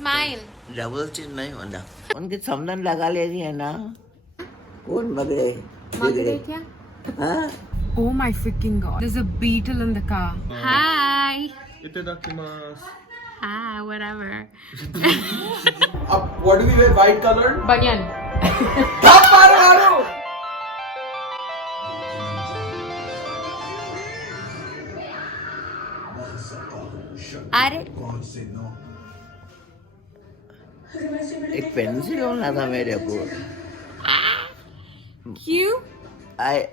Smile. Double चीज नहीं होना। उनके समदन लगा लेती है ना। कौन मगरे? मगरे क्या? हाँ? Oh my freaking god. There's a beetle in the car. Hi. Itadakimasu. Hi, whatever. What do we wear? White colored? Banyan. अरे एक पेंसिल होना था मेरे को। क्यों?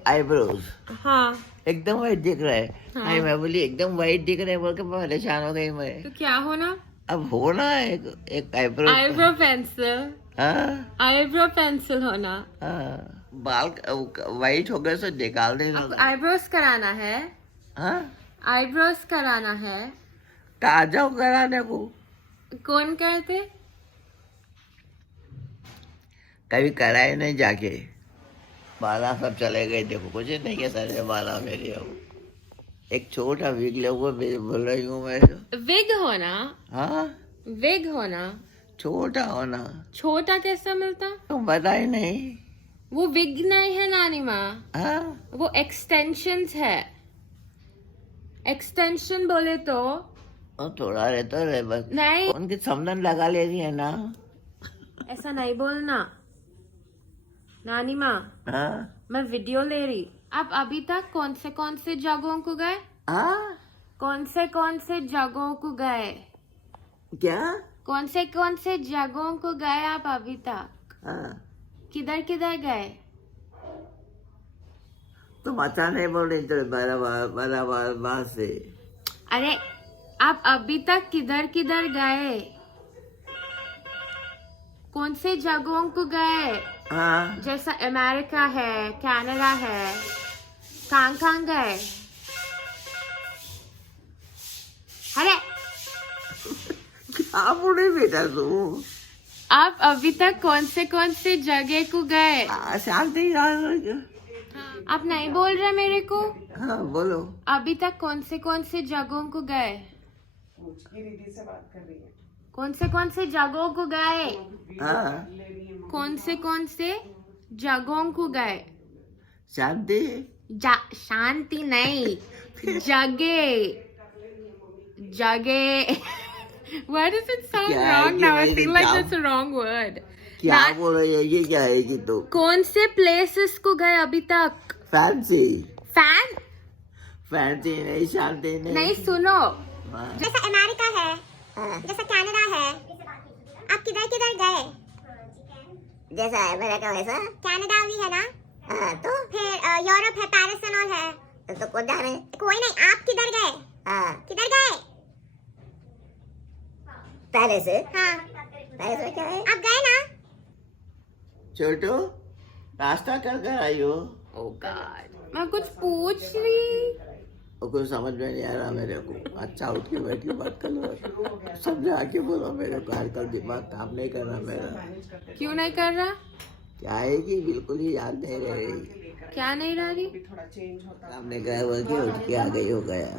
आईब्रोज हाँ एकदम वाइट दिख रहा है। हाँ। मैं बोली एकदम वाइट दिख रहा है बोल के परेशान हो गई मैं। तो क्या होना? अब होना है एक आईब्रो। Eyebrow pencil. हाँ आईब्रो पेंसिल होना। हाँ। बाल वाइट हो गए तो निकाल देना। आईब्रोज कराना है। हाँ आईब्रोज कराना है। तो आ जाओ कराने को। कौन कहते? कभी कराए नहीं जाके। बाला सब चले गए। देखो कुछ नहीं है सारे बाला मेरे। अब एक छोटा विग ले वो बोल रही हूँ मैं। विग होना। हाँ विग होना। छोटा होना। छोटा कैसा मिलता? तुम बताए नहीं। वो विग नहीं है नानी माँ। हाँ वो एक्सटेंशंस है। एक्सटेंशन बोले तो और थोड़ा रहता रहे बस। नहीं, उनके समदन लगा लेती है ना। ऐसा नहीं बोलना नानी माँ। हाँ मैं वीडियो ले रही। आप अभी तक कौन से जगहों को गए? हाँ कौन से जगहों को गए? क्या? कौन से जगहों को गए आप अभी तक? हाँ किधर गए? तुम अच्छा नहीं बोल रही तो बराबर से। अरे आप अभी तक किधर गए? कौन से जगहों को गए? हाँ जैसा अमेरिका है, कनाडा है, कहाँ गए? अरे क्या बोले बेटा तू? आप अभी तक कौन से जगह को गए? शांति। आप नहीं बोल रहे मेरे को? हाँ बोलो। अभी तक कौन से जगहों को गए? कौन से जगहों को गए? हाँ कौन से जगहों को गए? शांति। शांति नहीं, जगह। Why does it sound क्या है wrong कि now? I मेरे feel like क्या- that's a wrong word. क्या बोल रही है? ये क्या है कि तू? कौन से प्लेसेस को गए अभी तक? फैंसी। फैंसी नहीं शांति नहीं, सुनो। हाँ। जैसा अमेरिका है, जैसा कनाडा है, आप किधर गए? जैसा अमेरिका वैसा। कनाडा भी है ना? हाँ तो फिर यूरोप है, पेरिस एंड ऑल है। तो कौन जाने? कोई नहीं, आप किधर गए? हाँ किधर गए? पेरिस। हाँ, पेरिस में क्या है? आप गए ना? छोटू नाश्ता कर आई हो? Oh God, मैं कुछ पूछ रही। और कुछ समझ में नहीं आ रहा मेरे को। अच्छा उठ के बैठ के बात कर लो। समझा के बोलो मेरे को। आजकल दिमाग काम नहीं कर रहा मेरा। क्यों नहीं कर रहा? क्या है कि बिल्कुल ही याद नहीं रह रही। क्या नहीं रह रही? हमने कहा बोल के उठ के आ गई हो गया।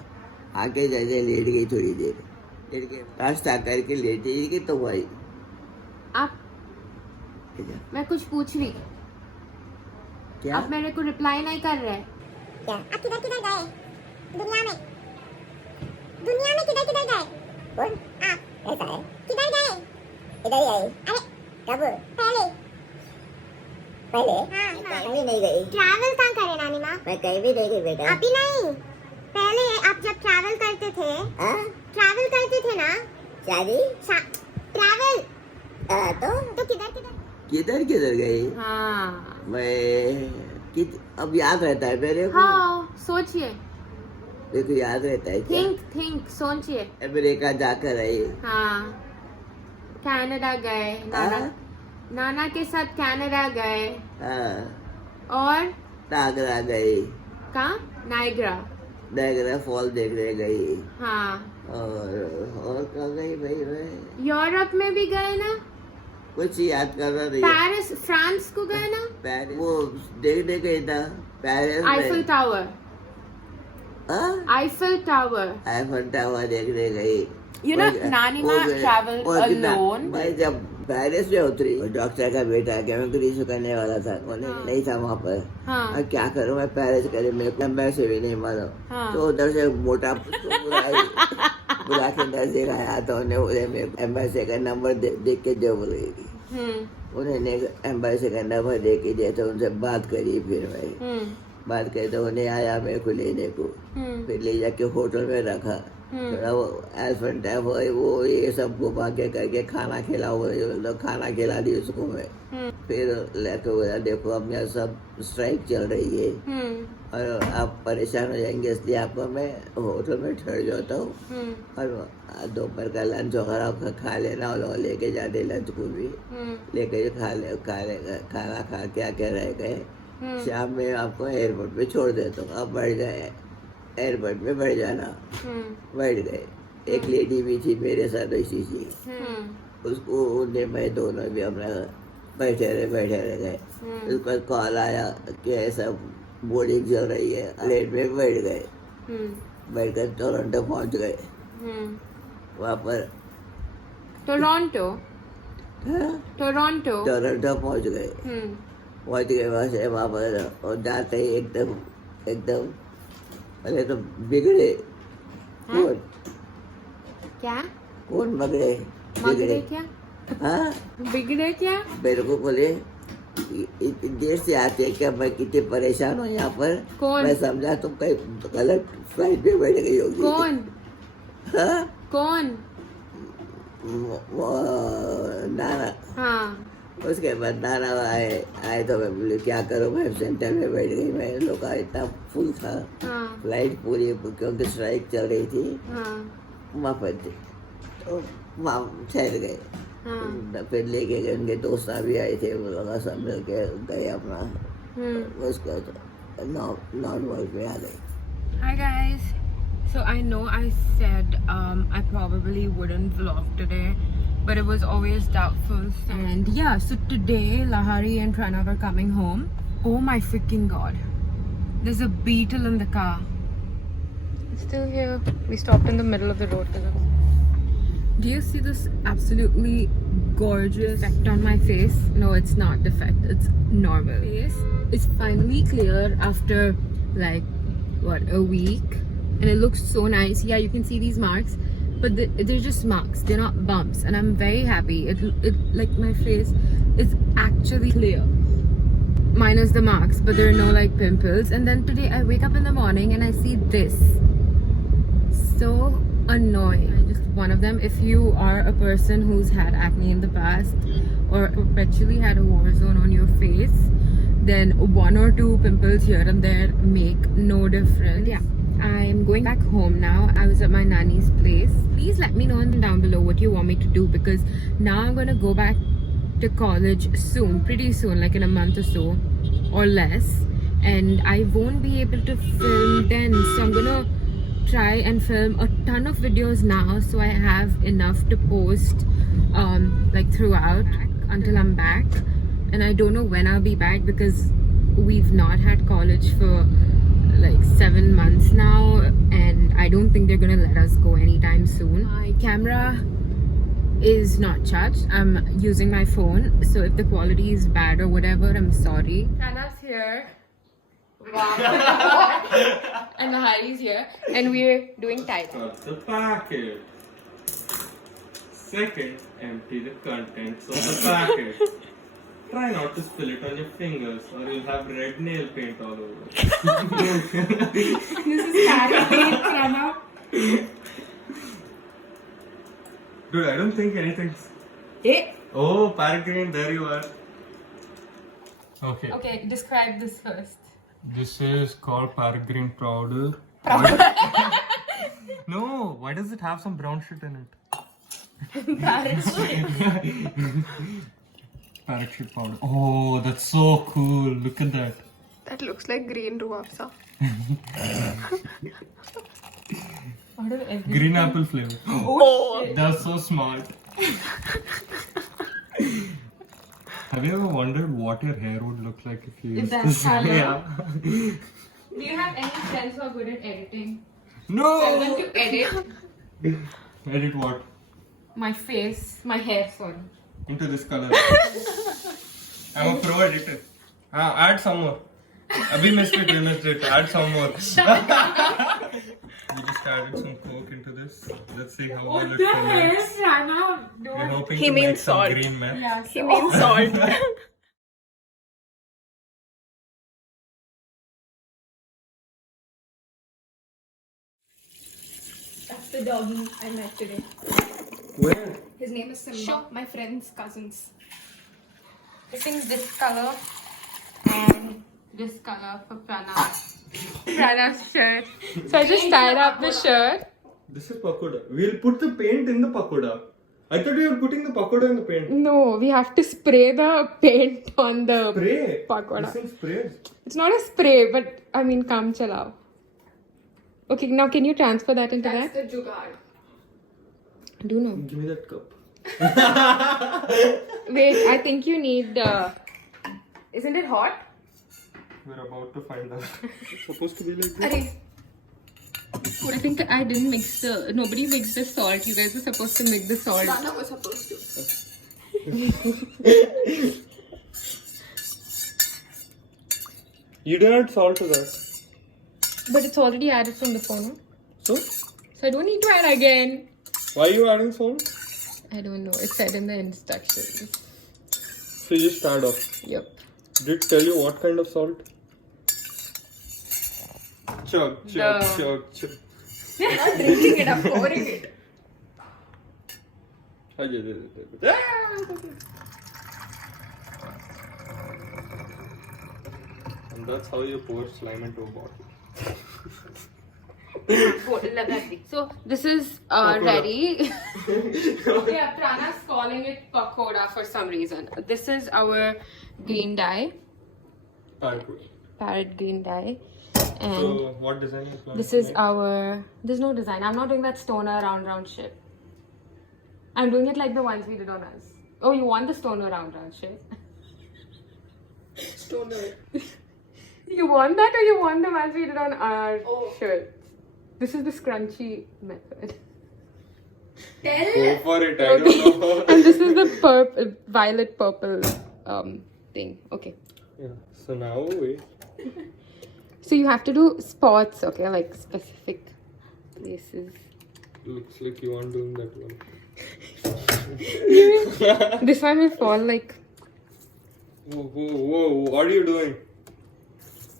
आके जैसे लेट गई थोड़ी देर। लेट के नाश्ता करके लेटी गई तो वही। आप मैं कुछ पूछ रही। क्या? आप मेरे को रिप्लाई नहीं कर रहे। क्या? आप किधर गए? दुनिया में किधर गए? कौन? आप ऐसा है। किधर गए? इधर ही आई। अरे कब? पहले। हाँ कहीं नहीं गई। ट्रैवल कहाँ करे नानी माँ? मैं कहीं भी नहीं गई बेटा। अभी नहीं, पहले आप जब ट्रैवल करते थे। हाँ ट्रैवल करते थे ना? शादी। ट्रैवल तो किधर गई? हाँ मैं अब याद रहता है मेरे को। हाँ, सोचिए। देखो याद रहता है क्या? थिंक सोचिए। अमेरिका जाकर आई। हाँ, कनाडा गए। नाना के साथ कनाडा गए। हाँ और नागरा गई। कहाँ? नायग्रा फॉल देखने गई। हाँ। और कहाँ गई भाई मैं? यूरोप में भी गए ना? कुछ याद कर रहा नहीं। पेरिस, फ्रांस को गए ना? पेरिस वो देखने गई था। पेरिस में। Eiffel tower. हाँ? Eiffel tower. आईफल टावर देखने गई। You know, Nanima traveled alone. मैं जब पेरिस में उतरी डॉक्टर का बेटा क्या मैं रिश्यू करने वाला था उन्हें नहीं था वहाँ पर। हाँ। अब क्या करूँ मैं पेरिस करे मेरे को नंबर से भी नहीं मालूम। हाँ। तो उधर से मोटा बुला के नजर आया तो उन्हें मेरे एम्बेसी का नंबर देख के जो बोल रही थी उन्होंने एम्बेसी का नंबर दे के दिया तो उनसे बात करी फिर मैं बात करी तो उन्हें आया मेरे को लेने को फिर ले जाके होटल में रखा थोड़ा वो एलिफेंट टाइप वो ये सब घुमा के करके खाना खिलाओ खाना खिला दी उसको मैं फिर लेके बोला देखो अब यहाँ सब स्ट्राइक चल रही है और आप परेशान हो जाएंगे इसलिए आपको मैं होटल में ठहर जाता हूँ और दोपहर का लंच वगैरह खा लेना और लेके जाते लंच को भी लेके खाना खा के आके रह गए शाम में आपको एयरपोर्ट पे छोड़ देता हूँ आप बैठ जाए एयरपोर्ट पे बैठ जाना बैठ गए एक लेडी भी थी मेरे साथ ऐसी थी उसको उन्हें मैं दोनों भी अपना बैठे रह गए उसका कॉल आया कि ऐसा बोर्डिंग चल रही है प्लेन में बैठ गए बैठ कर टोरंटो पहुंच गए वहाँ पर टोरंटो पहुंच गए वहाँ से वहाँ पर और जाते ही एकदम अरे तो बिगड़े कौन बिगड़े क्या हाँ बिगड़े क्या मेरे को बोले इतनी देर से आते हैं क्या मैं कितने परेशान हूँ यहाँ पर कौन? मैं समझा तुम कहीं गलत फ्लाइट पे बैठ गई होगी कौन हाँ कौन नाना हाँ उसके बाद नाना आए तो मैं बोले क्या करूँ मैं सेंटर में बैठ गई मैं लोग का इतना फुल था फ्लाइट पूरी क्योंकि स्ट्राइक चल रही थी वहाँ पर थी तो वहाँ ठहर गए फिर लेके गए उनके दोस्त भी आए थे वो लोग सब मिल के गए अपना उसको नॉर्मल पे आ गए। Hi guys. So I know I said I probably wouldn't vlog today, but it was always doubtful. And yeah, so today Lahari and Pranav are coming home. Oh my freaking god. There's a beetle in the car. It's still here. We stopped in the middle of the road. Do you see this absolutely gorgeous defect on my face? No, it's not defect. It's normal. Face is finally clear after like what, a week, and it looks so nice. Yeah, you can see these marks, but they're just marks. They're not bumps, and I'm very happy. It like my face is actually clear, minus the marks, but there are no like pimples. And then today I wake up in the morning and I see this. So annoying. Just one of them. If you are a person who's had acne in the past or perpetually had a war zone on your face, then one or two pimples here and there make no difference. Yeah, I'm going back home now. I was at my nanny's place. Please let me know down below what you want me to do, because now I'm gonna go back to college soon, pretty soon, like in a month or so or less, and I won't be able to film then, so I'm gonna try and film a ton of videos now so I have enough to post like throughout until I'm back. And I don't know when I'll be back because we've not had college for like 7 months now, and I don't think they're gonna let us go anytime soon. My camera is not charged. I'm using my phone, so if the quality is bad or whatever, I'm sorry. Prana's here. Wow. And Lahari's here. And we're doing typing. Cut the packet. Second, empty the contents of the packet. Try not to spill it on your fingers or you'll have red nail paint all over. This is carrot cake, Pranav. Dude, I don't think anything's... Eh? Oh, parrot green, there you are. Okay. Okay, describe this first. This is called parrot green powder. No, why does it have some brown shit in it? Carrot cake. Parrot shit powder. Oh, that's so cool. Look at that. That looks like green ruafza. Green apple flavor. Oh, shit. That's so smart. Have you ever wondered what your hair would look like if you used that's this? color? Yeah. Do you have any friends who are good at editing? No! Tell them to edit. Edit what? My face, my hair, sorry. Into this color. I'm a pro editor. Add some more. We missed it. Add some more. We just added some coke into this. Let's see how well it ferments. We're hoping to make some green meth. Yes, he means salt. That's the doggy I met today. Where? His name is Simba. My friend's cousins. I think this color and this color for Pranav. Pranav's shirt. So I just tied up the shirt. This is pakoda. We'll put the paint in the pakoda. I thought you were putting the pakoda in the paint. No, we have to spray the paint on the Spray? pakoda. This is spray. It's not a spray, but I mean, kam chalao. Okay, now can you transfer that into That's that? the jugaad. Do you know? Give me that cup. Wait, I think you need. Isn't it hot? We're about to find out. It's supposed to be like this. Arey. I think I didn't mix the. Nobody mixed the salt. You guys were supposed to mix the salt. Pranav was supposed to. You didn't add salt to that. But it's already added from the phone. So? So I don't need to add again. Why are you adding salt? I don't know. It said in the instructions. So you just start off. Yep. Did it tell you what kind of salt? Chug, chug, The- chug, chug. I'm not drinking it, I'm pouring it. And that's how you pour slime into a bottle. So this is Pakoda. ready. Yeah, Pranav's calling it pakoda for some reason. This is our green dye, parrot green dye, and So what design you planning this to is make? our. There's no design. I'm not doing that stoner round shit. I'm doing it like the ones we did on us. Oh, you want the stoner round shit? Stoner. You want that or you want the ones we did on our Oh. shirt? This is the scrunchy method. Go for it, I don't know. And this is the violet purple thing. Okay. Yeah, so now wait. So you have to do spots, okay, like specific places. Looks like you aren't doing that one. This one will fall like Whoa, whoa, whoa, what are you doing?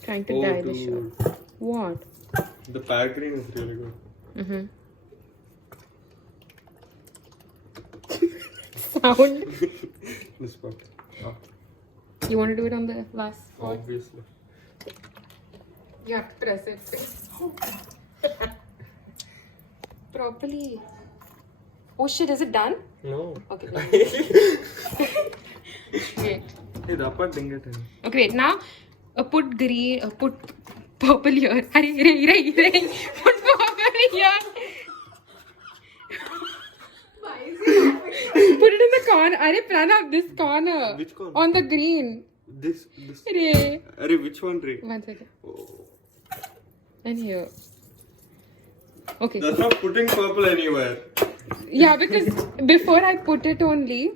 trying to Oh, dye the shirt. dude. What? The parrot green is really good. Mm-hmm. Sound. This part. You want to do it on the last spot? Obviously. You have to press it properly. Oh shit, is it done? No. Okay. Wait. Hey, that part didn't get any. Okay, wait. Now put green, put purple here. Hurry. Put purple here. Put it in the corner. Arey Pranav, this corner. Which corner? On the green. This. Arey. Arey, which one, Ray? 1 second. Oh. And here. Okay. That's not putting purple anywhere. Yeah, because before I put it only.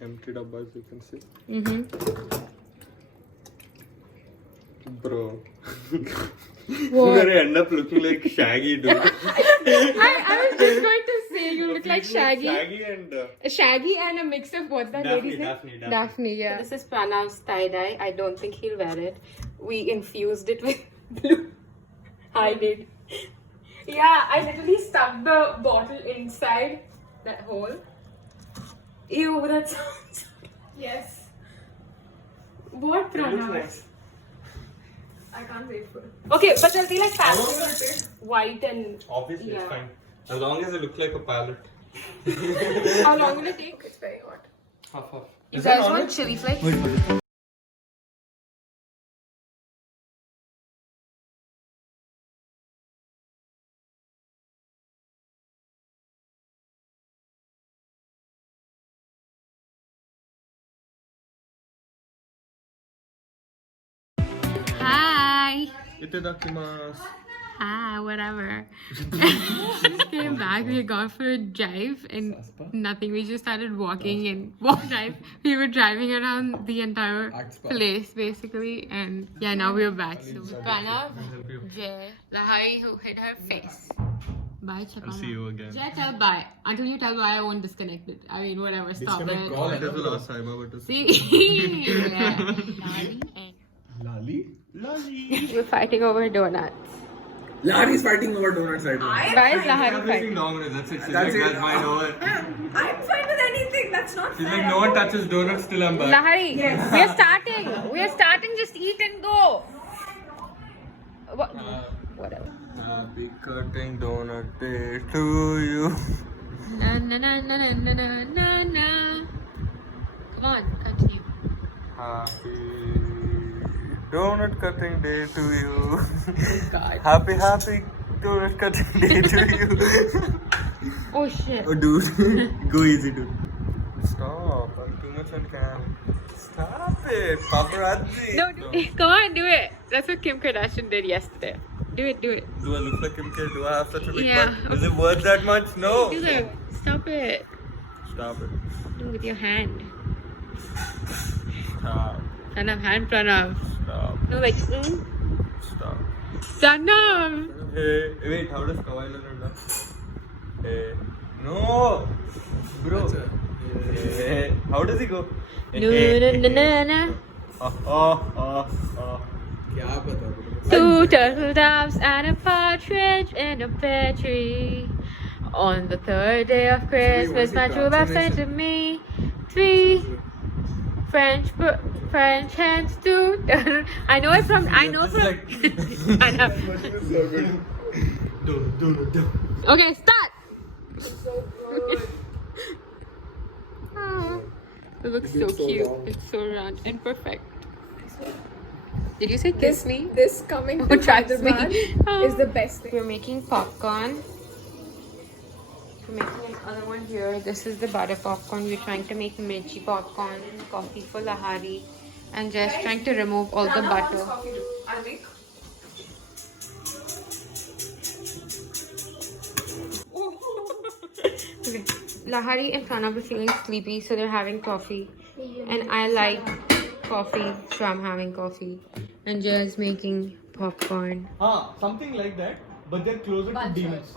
Emptied up as you can see. Mm-hmm. Bro. You're What? gonna end up looking like Shaggy, dude. I was just going to say you look like Shaggy. Shaggy and. Shaggy and a mix of what's that Daphne, lady's name? Daphne. Daphne, yeah. This is Pranav's tie-dye. I don't think he'll wear it. We infused it with blue. I did. Yeah, I literally stuck the bottle inside that hole. Ew, that sounds... Yes. What, Pranav? Nice. I can't wait for it. Okay, but they'll be like fashion white and... Obviously, Yeah. it's fine. As long as it looks like a palette. How long will it take? It's very hot. Half. You Is that guys on want it? chili flakes? Wait. Hi! Itadakimasu. whatever. Just came back. We had gone for a drive and nothing. We just started walking and drive. We were driving around the entire place basically, and yeah, now we're back. So Pranav, Jay, Lahari, who hit her face. Bye, Chapana. I'll see you again. Jay, tell bye. Until you tell bye, I won't disconnect it. I mean, whatever. Stop it. That is the last time I went to See? Yeah. Lali? We're fighting over donuts. Lahari's fighting over donuts right now. Why is Lahari Everything fighting? dominant. That's it. She's That's like, it. that's mine over. I'm fine with anything. That's not She's like, no one touches donuts till I'm back. Lahari, we are starting. We are starting. Just eat and go. What? Whatever. Happy cutting donut day to you. Na na na na na na na na na. Come on, continue. Happy donut cutting day to you. Oh God. Happy donut cutting day to you. Oh shit. Oh dude, go easy dude. Stop, I'm too much on cam. Stop it, paparazzi. No, come on, do it. That's what Kim Kardashian did yesterday. Do it, do it. Do I look like Kim K? Do I have such a big Yeah. butt? Is it worth that much? No. Do it. Stop it. Stop it. Do it with your hand. Stop. Pranav, hand Pranav. Stop. No, like, Stop. Pranav. Hey, wait, how does Kawaii learn? Hey, no, bro. Hey, how does he go? No, no, no, no, no. क्या पता? Two turtle doves and a partridge in a pear tree. On the third day of Christmas, my true love sent to me 3 French hens, 2 turtle. I know it from. I know from. I know. Okay, start. Oh, it looks so cute. It's so round and perfect. Did you say kiss me? This coming Oh, to trust me. Hyderabad is the best thing. We're making popcorn. We're making another one here. This is the butter popcorn. We're trying to make mirchi popcorn, coffee for Lahari, and just trying to remove all the butter. I'll make. Okay. Lahari and Pranav are feeling sleepy, so they're having coffee. And I like coffee, so I'm having coffee. And Jay is making popcorn. Something like that, but they're closer to demons.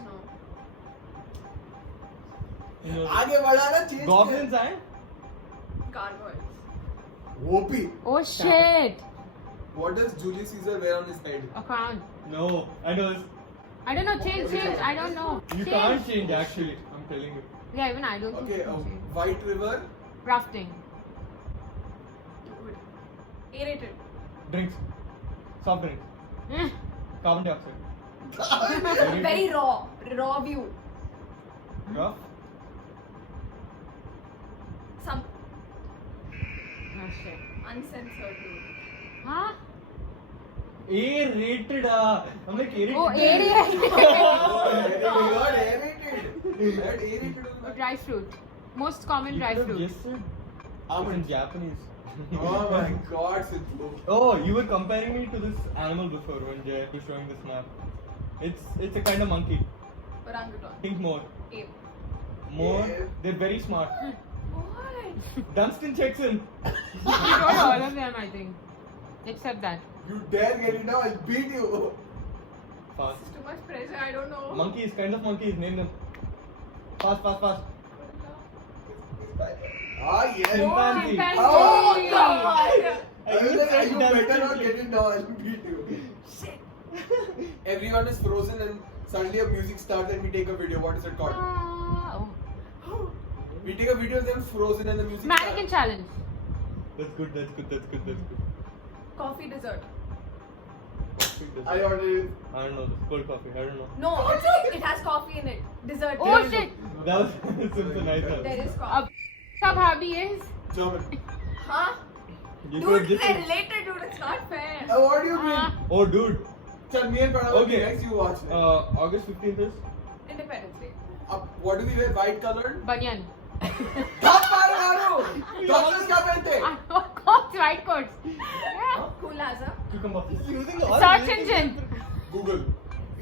आगे बढ़ा ना चीज. Goblins, eh? Gargoyles. Whoopi. Oh shit! What does Julius Caesar wear on his head? A crown. No, I know. I don't know. Change. I don't know. You can't change actually. I'm telling you. Yeah, even I don't think Okay, you can change. White River. Rafting. Aerated. Drinks, soft drinks, Eh. carbon dioxide. Very raw. Raw view. Rough. Some Oh shit. uncensored view. Huh? A-rated. I'm like A-rated. Oh, area. God, aerated. That aerated. Dry fruit. Most common dry fruit. Yes, sir. In Japanese. Oh my God, Sidhu. Oh, you were comparing me to this animal before when Jay was showing this map. It's a kind of monkey. Orangutan. Think more. Ape. More. Yeah. They're very smart. What? Dunstan checks in. You got all of them, I think. Except that. You dare get it now, I'll beat you. Fast. It's too much pressure. I don't know. Monkeys, kind of monkeys. Name them. Fast. Ah, yes. Chimpanzee. Oh, Chimpanzee. God. I You said better Dunstan not check. get it now, I'll beat you. Everyone is frozen and suddenly a music starts and we take a video. What is it called? Oh. We take a video of them frozen and the music Mannequin challenge. That's good. Coffee dessert. I ordered I don't know. This cold coffee. I don't know. No, it has coffee in it. Dessert. Oh shit. That was Simpson. I thought. There is coffee. Sab hobby is. German. Huh? You Dude, could just. they're related, dude. It's not fair. What do you mean? Oh, dude. Tell me and Pranav, Okay. next you watch it. August 15th is. Independence Day. What do we wear? White colored? Banyan. Top मारो. Doctors क्या पहनते? Coats, white coats. Yeah. Cool as a. Cucumber. Search engine. Google.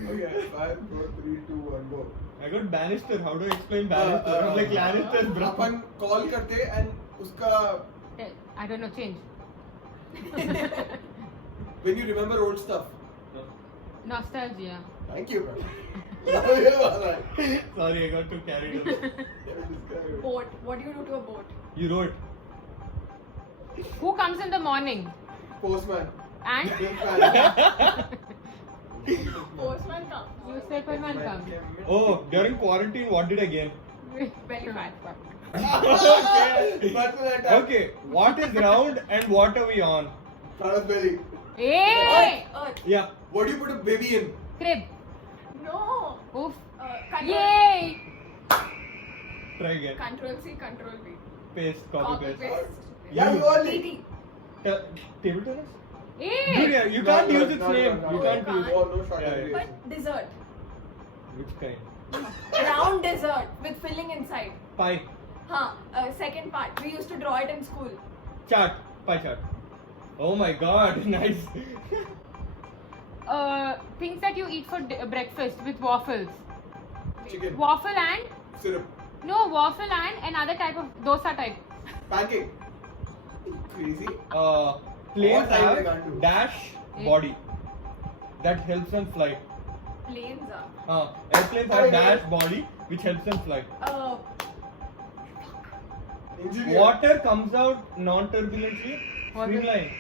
Okay, 5, 4, 3, 2, 1, go. I got Bannister. How do I explain Bannister? I'm like Lannister, bro. Upon call करते and उसका I don't know, change. when you remember old stuff. Nostalgia. Thank you, bro. ये वाला है. Sorry, I got too carried away. Boat. What do you do to a boat? You wrote. Who comes in the morning? Postman. And Milkman. Postman comes. newspaper man comes. Oh, during quarantine, what did I gain? Very fat. Batman attack. Okay, what is round and what are we on? Product belly. Hey! Earth. Yeah. What do you put a baby in? Crib. No. Oof. Control. Yay! Try again. Control C, Control V. Paste, Copy copy, paste. paste. Yeah, you only. TT. Table tennis? Hey! Dude, yeah, you can't use its name. You can't use Oh, no short Yeah, yeah. abbreviation. But dessert. Which kind? Round dessert with filling inside. Pie. Second part. We used to draw it in school. Chart. Pie chart. Oh my god, nice. Things that you eat for breakfast with waffles. Chicken. Waffle and Syrup. no waffle and another type of dosa type. Pancake. Crazy. Planes What time they have can't do? dash body that helps them fly. Planes are. Airplanes have dash body which helps them fly. Engineer. Water comes out non-turbulently. What is- Streamline.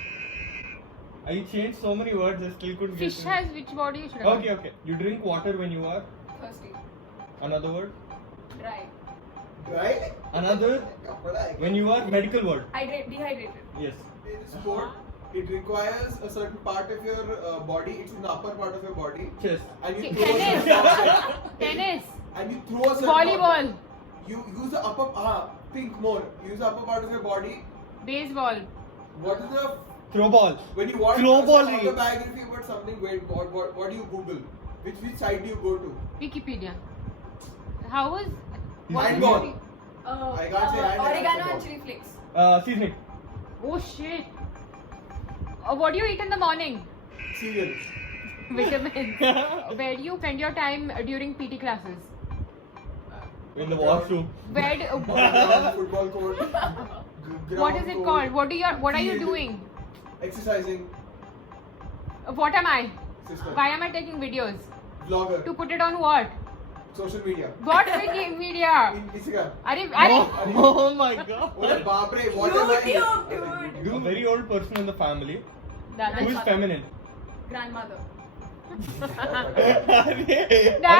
I changed so many words, I still couldn't Fish get has which body? You should have. Okay, okay. You drink water when you are. Thirsty. Another word. Dry. Right? Another Kapda hai. when you are medical word. Dehydrated. Yes. In sport, it requires a certain part of your body. It's in the upper part of your body, Chest. and you Tennis. throw a certain Tennis. and you throw a certain Volleyball. You use the upper think more. Use the upper part of your body. Baseball. What is the Throw ball. when you want Throw ball some race. autobiography about something? Wait, what do you Google? Which site do you go to? Wikipedia. How was? Handball. I can't say I Oregano never and chili flakes. Seasoning. Oh shit. What do you eat in the morning? Cereal. Vitamins. Where do you spend your time during PT classes? In the washroom. Where? Football court. What is it called? What are you Field. doing? Exercising. What am I? Sister. Why am I taking videos? Vlogger. To put it on what? Social media. What media? In Instagram. Oh my god. What baap re, what am I? YouTube, dude. A very old person in the family That's who is feminine. Grandmother. I'm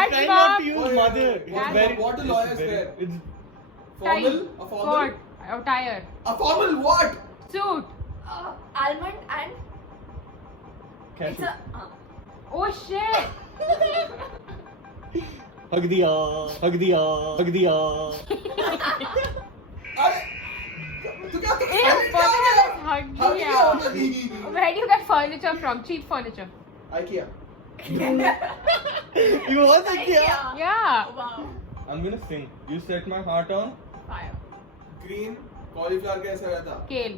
trying not to use mom. mother. It's What- very. what do it's lawyers very- wear? It's Formal? A formal? What? Attire. A formal what? Suit. Almond and it's cashew. a. Oh shit. Hug diya. Hug diya. Hug diya. अरे तू क्या कर Ew, furniture is hug Hug diya. diya. Where do you get furniture from? Cheap furniture. IKEA. You want to kill? Yeah. Wow. I'm gonna sing. You set my heart on. Fire. Green cauliflower कैसा रहता? Kale.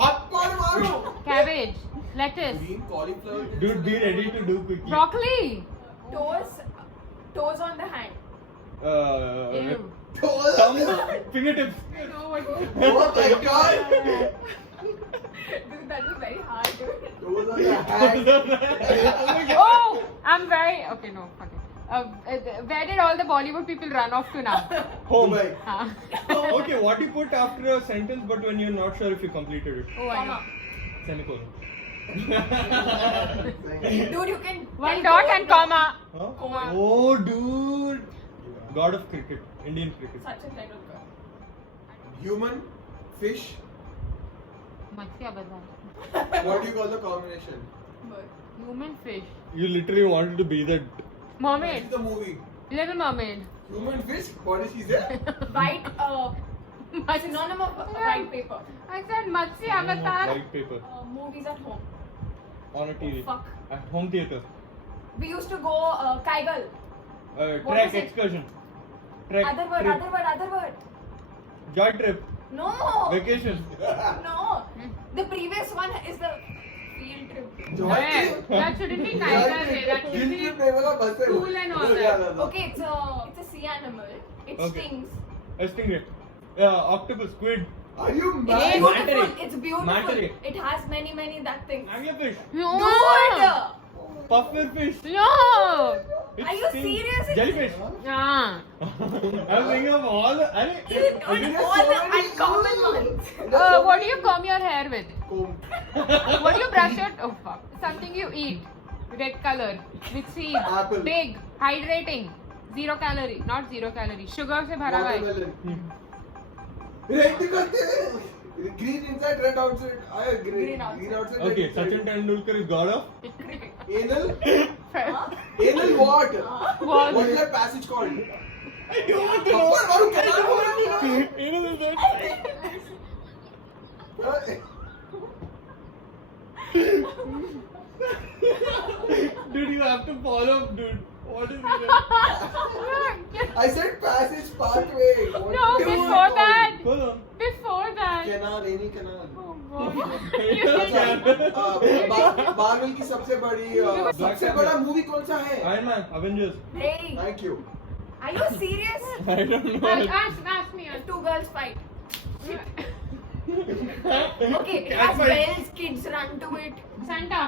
थप्पड़ मारो. Cabbage. Lettuce. Green cauliflower. Dude, be ready to do quickly. Broccoli. Toes on the hand. Ew. Thumb, fingertips. I know what Oh my god. Dude, that was very hard, dude. Those are the hands. Oh, I'm very okay. No, fuck it. Where did all the Bollywood people run off to now? Home. Dubai. Huh? Okay, what you put after a sentence, but when you're not sure if you completed it. Oh, I know. Comma. Semicolon. Dude, you can. One tell dot both and the- comma. Huh? Comma. Oh, dude. God of cricket, Indian cricket. Sachin Tendulkar. Human, fish. Matsya bata. What do you call the combination? Bird. Human fish. You literally wanted to be that. Mermaid. It's the movie. Little Mermaid. Human fish. What is he there? White. Synonym of white paper. I said Matsya avatar. White paper Movies at home. on a TV. Fuck. At home theater. We used to go Kaigal. What Trek is it? excursion. Trek. Other word, trip. other word. Joy trip. No. Vacation. No. The previous one is the field trip. Joy Hey, trip. that shouldn't be nicer way. That should Guilt be trip नहीं बोला बस में cool and all बोल that. दिया था। Okay, it's a sea animal. It Okay. stings. A stingray. Octopus, squid, Are you It's mad? beautiful. Manta ray. It's beautiful. Manta ray. It has many that things. anglerfish, No. Dude! pufferfish. No. It Are you stings. serious? Jellyfish. Ah. I'm thinking of all the. You know all the uncommon ones. What do you comb your hair with? Comb. What do you brush it? Oh fuck. Something you eat. Red color. With seeds. Apple. Big. Hydrating. 0 calorie. Not 0 calorie. Sugar से भरा हुआ है. Watermelon. Red करते हैं. Green inside, red outside. Green outside. Green outside. Okay, red Sachin inside. Tendulkar is god of. Anal. Anal what? What? What is that passage called? You want to know? Papa, और canal बोल Anal is that. रहा Dude, you have to follow, dude. What is it? I said passage pathway. What No, is it before called? that. Hold on. Before that. Canal, any canal. Oh god. You said Marvel की सबसे बड़ी सबसे Panther. बड़ा movie कौन सा है? Iron Man, Avengers. Hey, Thank you. are you serious? I don't know. Ask me. Two girls fight. Okay, it Cat has fight. bells, kids run to it. Santa.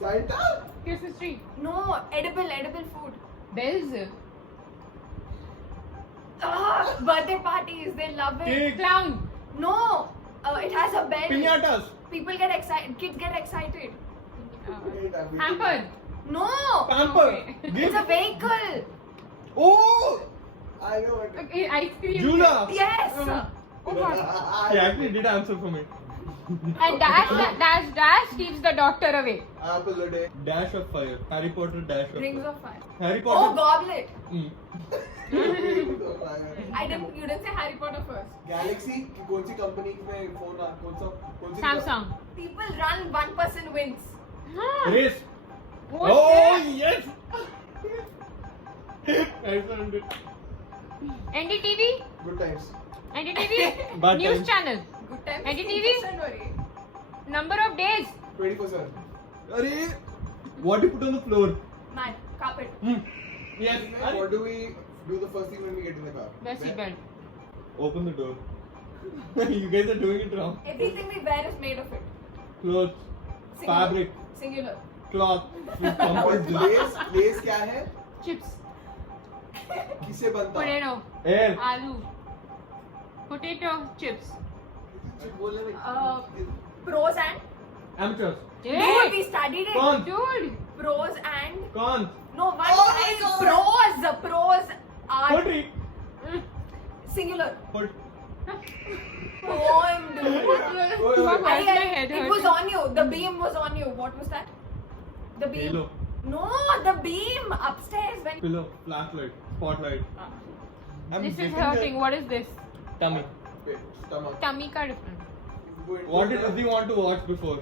Santa? Christmas tree. No, edible food. Bells. Birthday parties, they love it. Cake. Clown. No, it has a bell. Piñatas. People get excited, kids get excited. Hamper. No, Pamper. Okay. it's Gift. a vehicle. Oh! I know it. Okay, ice cream. Jula. Yes. Oh god. He actually did answer for me. And dash keeps the doctor away. Apple a day. Dash of fire. Harry Potter dash of Rings fire. of fire. Harry Oh, Potter. goblet. Mm. You didn't say Harry Potter first. Galaxy की कौन सी company में phone कौन सी Samsung. People run, one person wins. Race. Oh, Oh, shit. yes! I found it. NDTV. Good times NDTV. Bad News times. channel. Good time. NDTV? January. Number of days. 24/7 Arey, what do you put on the floor? Mat, carpet. Hmm. Yes. what do we do the first thing when we get in the car? The seatbelt. Open the door. You guys are doing it wrong. Everything we wear is made of it. Clothes, Singular. fabric, Singular. cloth. with और comfort zone. Less क्या है? Chips. किससे बनता? Potato. Air. Aloo. Potato chips. बोले Pros and Amateurs. dude, we studied it. Cons. Dude. Pros and Cons. no one time. Pros are Poetry. singular. Poet. Poem, dude. Fuck, why is my head It was hurting? on you. The beam was on you. What was that? The beam. Halo. No, the beam upstairs when. Pillow. Flashlight. Spotlight. I'm This is getting hurting. the What is this? tummy. stomach. Tummy ka different. What did you want to watch before?